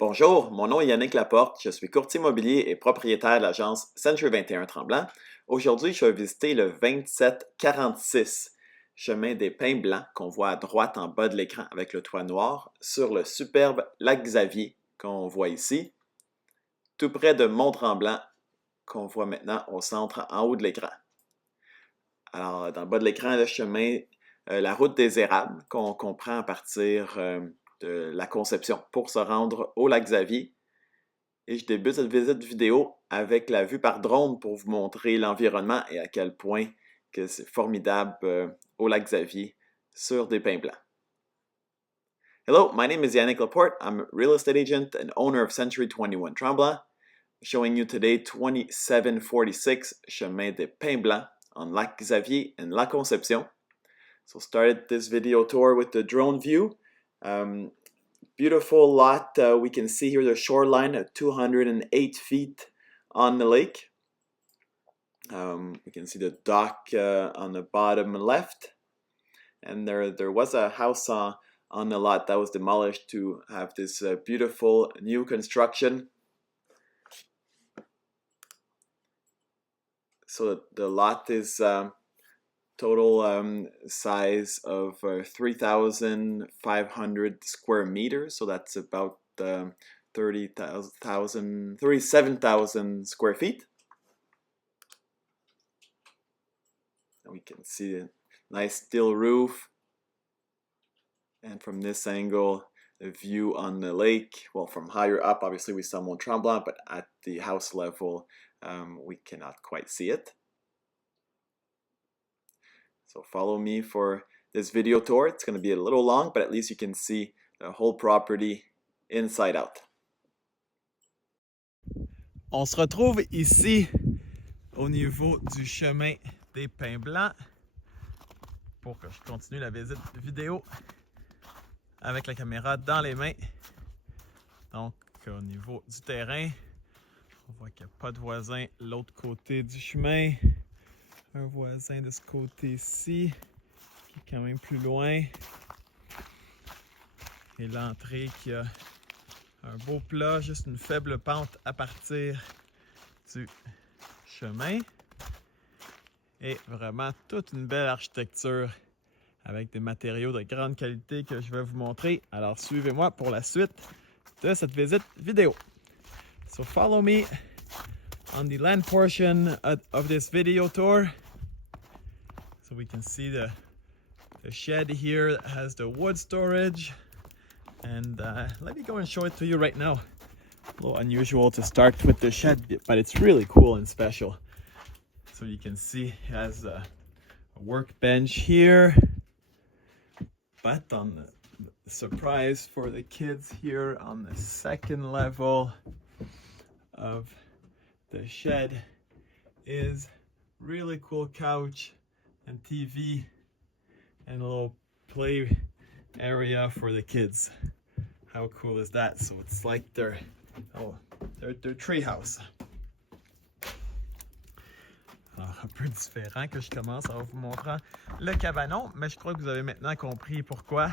Bonjour, mon nom est Yannick Laporte, je suis courtier immobilier et propriétaire de l'agence Century 21 Tremblant. Aujourd'hui, je vais visiter le 2746, chemin des Pins Blancs qu'on voit à droite en bas de l'écran avec le toit noir, sur le superbe lac Xavier qu'on voit ici, tout près de Mont-Tremblant qu'on voit maintenant au centre en haut de l'écran. Alors, dans le bas de l'écran, le chemin, la route des Érables qu'on prend à partir de la Conception pour se rendre au lac Xavier. Et je débute cette visite vidéo avec la vue par drone pour vous montrer l'environnement et à quel point que c'est formidable au lac Xavier sur des pins blancs. Hello, my name is Yannick Laporte. I'm a real estate agent and owner of Century 21 Tremblant. Showing you today 2746 Chemin des Pins Blancs on Lac Xavier in La Conception. So started this video tour with the drone view. Beautiful lot. We can see here the shoreline at 208 feet on the lake. We can see the dock on the bottom left. And there was a house on the lot that was demolished to have this beautiful new construction. So the lot is total size of 3,500 square meters. So that's about 37,000 square feet. And we can see a nice steel roof. And from this angle, the view on the lake, well, from higher up, obviously we saw Mont Tremblant, but at the house level, we cannot quite see it. So follow me for this video tour. It's going to be a little long, but at least you can see the whole property inside out. On se retrouve ici au niveau du chemin des Pins Blancs pour que je continue la visite vidéo avec la caméra dans les mains. Donc au niveau du terrain, on voit qu'il n'y a pas de voisin de l'autre côté du chemin. Un voisin de ce côté-ci qui est quand même plus loin. Et l'entrée qui a un beau plat, juste une faible pente à partir du chemin. Et vraiment toute une belle architecture avec des matériaux de grande qualité que je vais vous montrer. Alors suivez-moi pour la suite de cette visite vidéo. So follow me on the land portion of this video tour. So we can see the shed here that has the wood storage. And let me go and show it to you right now. A little unusual to start with the shed, but it's really cool and special. So you can see it has a workbench here. But on the surprise for the kids here on the second level of the shed is really cool couch and TV and a little play area for the kids. How cool is that? So it's like their tree house. Alors, un peu différent que je commence en vous montrant le cabanon, mais je crois que vous avez maintenant compris pourquoi,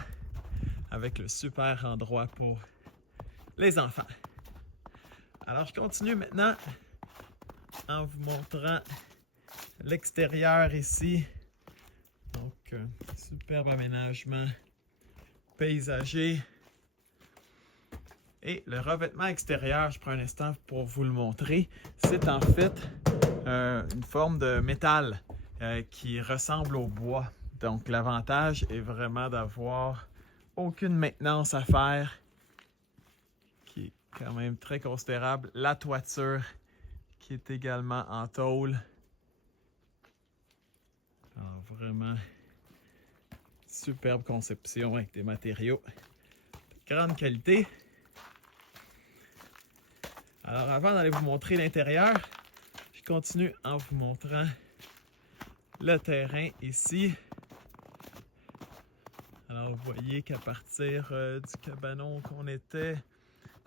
avec le super endroit pour les enfants. Alors, je continue maintenant en vous montrant l'extérieur ici. Donc, superbe aménagement paysager. Et le revêtement extérieur, je prends un instant pour vous le montrer. C'est en fait une forme de métal qui ressemble au bois. Donc, l'avantage est vraiment d'avoir aucune maintenance à faire, qui est quand même très considérable. La toiture qui est également en tôle. Alors, vraiment superbe conception avec des matériaux de grande qualité. Alors, avant d'aller vous montrer l'intérieur, je continue en vous montrant le terrain ici. Alors, vous voyez qu'à partir du cabanon qu'on était,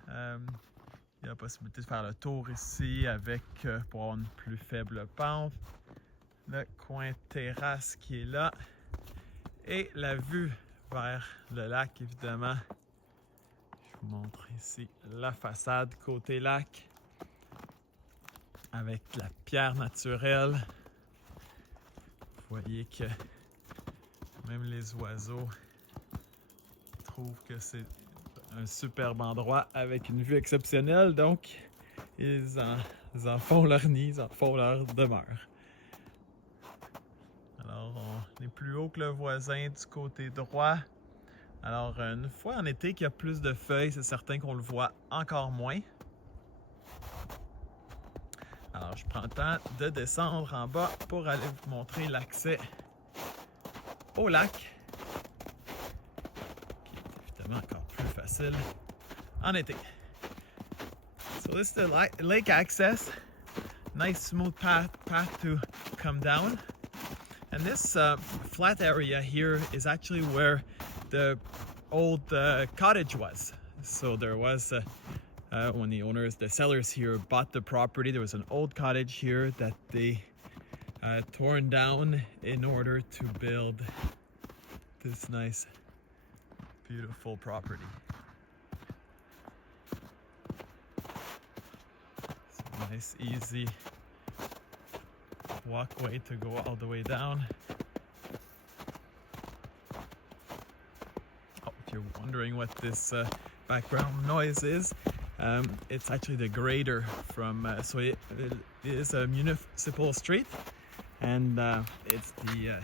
il y a la possibilité de faire le tour ici avec, pour avoir une plus faible pente, le coin terrasse qui est là et la vue vers le lac, évidemment. Je Je vous montre ici la façade côté lac avec la pierre naturelle. Vous voyez que même les oiseaux trouvent que c'est un superbe endroit avec une vue exceptionnelle, donc ils en font leur nid, ils en font leur demeure. Alors, on est plus haut que le voisin du côté droit. Alors, une fois en été qu'il y a plus de feuilles, c'est certain qu'on le voit encore moins. Alors, je prends le temps de descendre en bas pour aller vous montrer l'accès au lac, qui est évidemment encore plus facile en été. So this is the lake access. Nice smooth path to come down. And this flat area here is actually where the old cottage was. So there was, when the sellers here bought the property, there was an old cottage here that they torn down in order to build this nice, beautiful property. Nice, easy walkway to go all the way down. Oh, if you're wondering what this background noise is, it's actually the grader from, so it is a municipal street, and it's the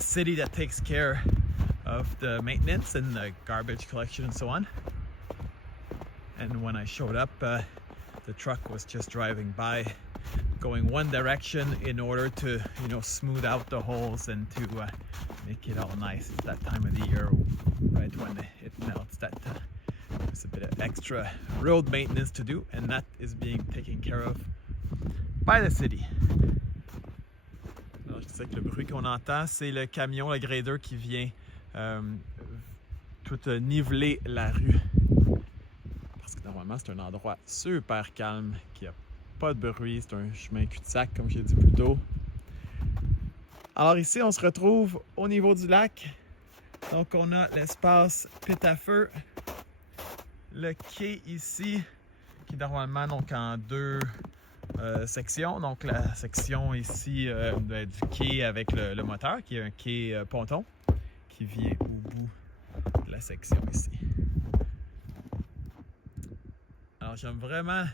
city that takes care of the maintenance and the garbage collection and so on. And when I showed up, the truck was just driving by, going one direction in order to, smooth out the holes and to make it all nice. It's that time of the year, right when it melts, that there's a bit of extra road maintenance to do, and that is being taken care of by the city. Alors, je disais que le bruit qu'on entend, c'est le camion, le grader, qui vient tout niveler la rue. Normalement, c'est un endroit super calme, qui n'a pas de bruit, c'est un chemin cul-de-sac, comme j'ai dit plus tôt. Alors ici, on se retrouve au niveau du lac. Donc, on a l'espace pit à feu, le quai ici, qui est normalement donc, en deux sections. Donc, la section ici du quai avec le moteur, qui est un quai ponton, qui vient au bout de la section ici. Alors, j'aime vraiment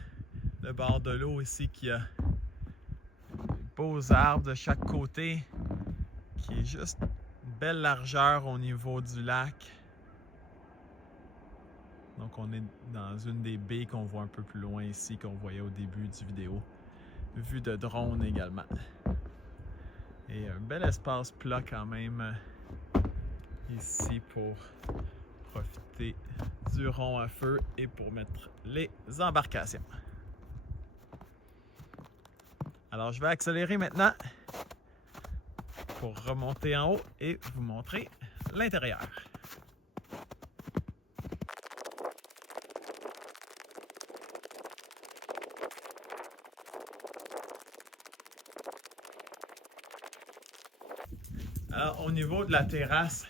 le bord de l'eau ici qui a des beaux arbres de chaque côté, qui est juste une belle largeur au niveau du lac. Donc, on est dans une des baies qu'on voit un peu plus loin ici, qu'on voyait au début du vidéo. Vue de drone également. Et un bel espace plat quand même ici pour profiter du rond à feu et pour mettre les embarcations. Alors, je vais accélérer maintenant pour remonter en haut et vous montrer l'intérieur. Alors, au niveau de la terrasse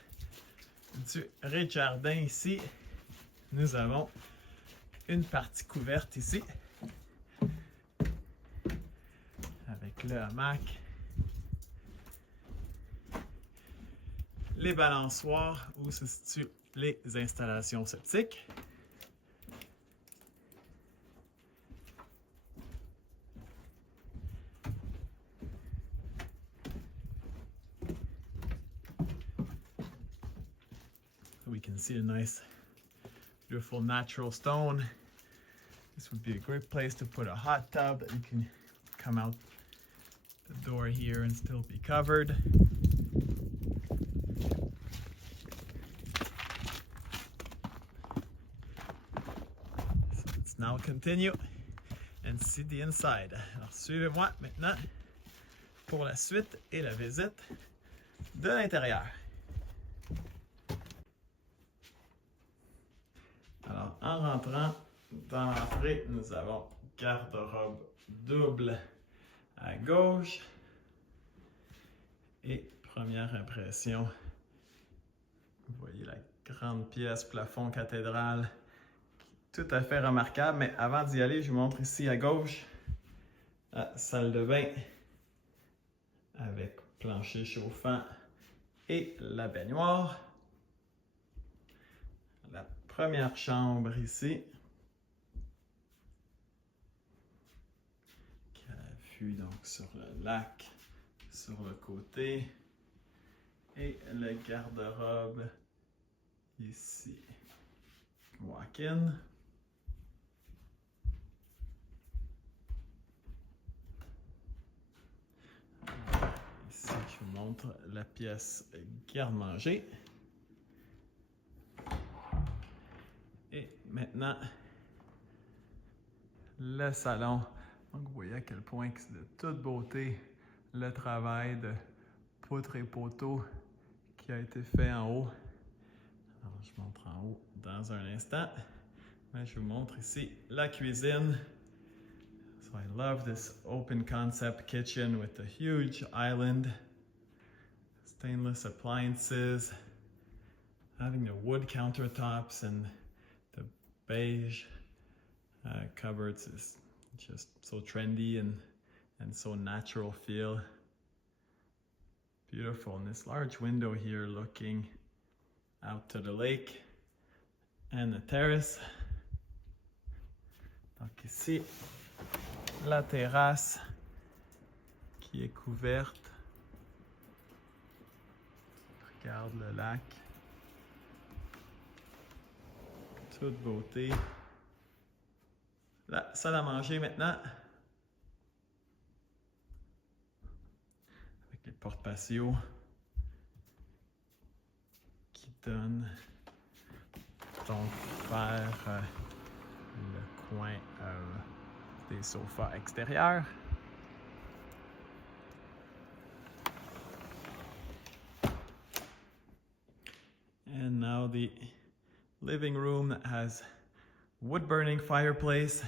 du rez-de-jardin ici, nous avons une partie couverte ici avec le hamac, les balançoires où se situent les installations septiques. We can see a nice, beautiful natural stone. This would be a great place to put a hot tub that you can come out the door here and still be covered. So let's now continue and see the inside. Alors suivez-moi maintenant pour la suite et la visite de l'intérieur. Alors, en rentrant dans l'entrée, nous avons garde-robe double à gauche. Et première impression, vous voyez la grande pièce, plafond cathédrale tout à fait remarquable. Mais avant d'y aller, je vous montre ici à gauche la salle de bain avec plancher chauffant et la baignoire. La première chambre ici, qui a la vue donc sur le lac, sur le côté, et le garde-robe ici. Walk-in. Ici, je vous montre la pièce garde-manger. Et maintenant, le salon. Donc, vous voyez à quel point c'est de toute beauté le travail de poutres et poteaux qui a été fait en haut. Alors, je montre en haut dans un instant. Mais je vous montre ici la cuisine. So I love this open concept kitchen with a huge island, stainless appliances, having the wood countertops and the beige cupboards is just so trendy and so natural feel. Beautiful. And this large window here looking out to the lake and the terrace. Donc ici, la terrasse qui est couverte. Regarde le lac. Toute beauté. La salle à manger maintenant. Avec les portes patio qui donnent donc vers le coin des sofas extérieurs. And now the living room that has wood-burning fireplace.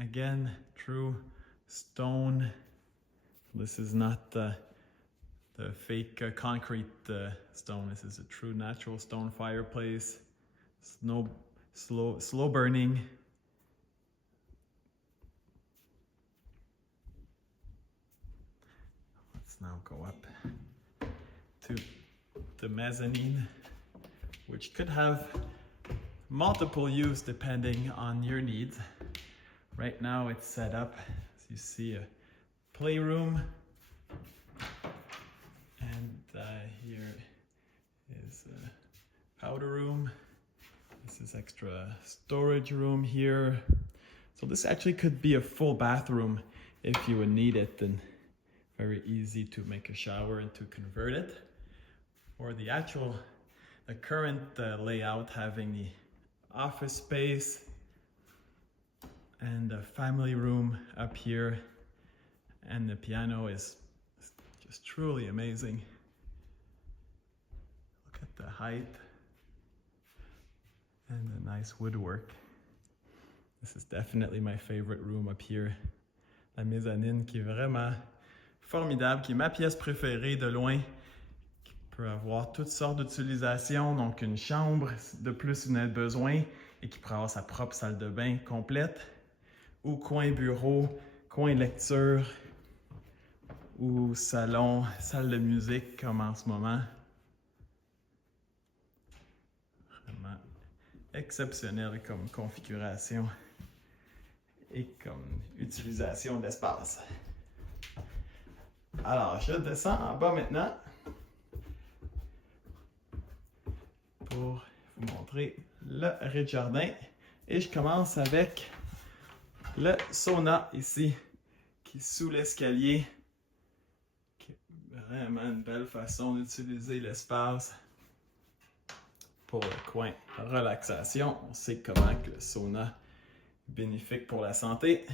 Again, true stone. This is not the fake concrete stone. This is a true natural stone fireplace. Slow burning. Let's now go up to the mezzanine, which could have multiple use depending on your needs. Right now it's set up, as you see, a playroom, and here is a powder room. This is extra storage room here. So this actually could be a full bathroom if you would need it, and very easy to make a shower and to convert it. Or the current layout having the office space and the family room up here, and the piano is just truly amazing. Look at the height and the nice woodwork. This is definitely my favorite room up here. La mezzanine qui est vraiment formidable, qui est ma pièce préférée de loin, qui peut avoir toutes sortes d'utilisations, donc une chambre de plus si vous en avez besoin, et qui pourrait avoir sa propre salle de bain complète, ou coin bureau, coin lecture, ou salon, salle de musique comme en ce moment. Vraiment exceptionnel comme configuration et comme utilisation de l'espace. Alors, je descends en bas maintenant pour vous montrer le rez-de-jardin, et je commence avec le sauna ici qui est sous l'escalier, qui est vraiment une belle façon d'utiliser l'espace pour le coin relaxation. On sait comment que le sauna est bénéfique pour la santé.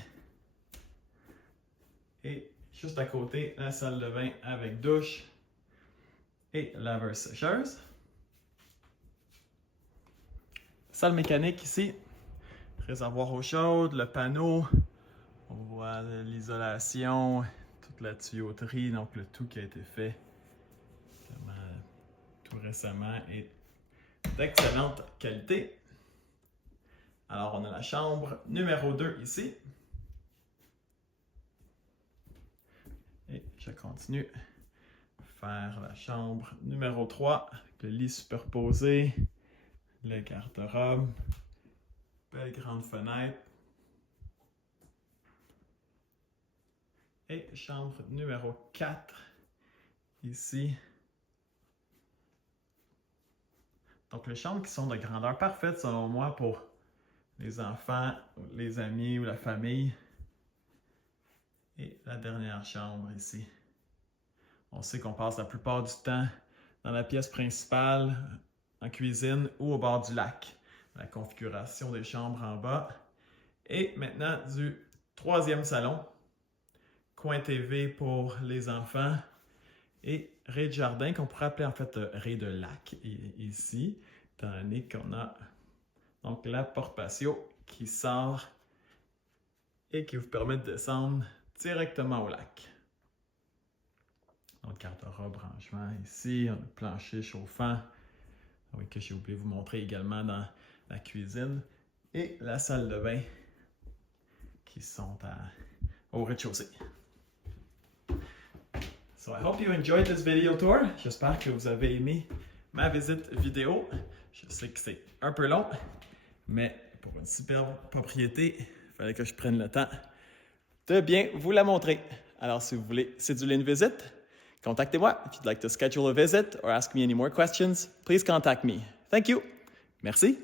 Et juste à côté, la salle de bain avec douche et laveuse sécheuse. Salle mécanique ici, réservoir eau chaude, le panneau, on voit l'isolation, toute la tuyauterie, donc le tout qui a été fait tout récemment et d'excellente qualité. Alors, on a la chambre numéro 2 ici. Et je continue. Faire la chambre numéro 3, avec le lit superposé, le garde-robe, belle grande fenêtre. Et chambre numéro 4, ici. Donc, les chambres qui sont de grandeur parfaite selon moi pour les enfants, les amis ou la famille. Et la dernière chambre ici. On sait qu'on passe la plupart du temps dans la pièce principale, en cuisine ou au bord du lac. La configuration des chambres en bas. Et maintenant du troisième salon. Coin TV pour les enfants. Et raie de jardin qu'on pourrait appeler en fait raie de lac ici. Étant donné qu'on a donc la porte patio qui sort et qui vous permet de descendre directement au lac. Donc, garde-robe, rangement ici, on a le plancher chauffant, oui, que j'ai oublié de vous montrer également dans la cuisine, et la salle de bain qui sont au rez-de-chaussée. So I hope you enjoyed this video tour. J'espère que vous avez aimé ma visite vidéo. Je sais que c'est un peu long, mais pour une superbe propriété, il fallait que je prenne le temps de bien vous la montrer. Alors, si vous voulez céduler une visite, contactez-moi. If you'd like to schedule a visit or ask me any more questions, please contact me. Thank you. Merci.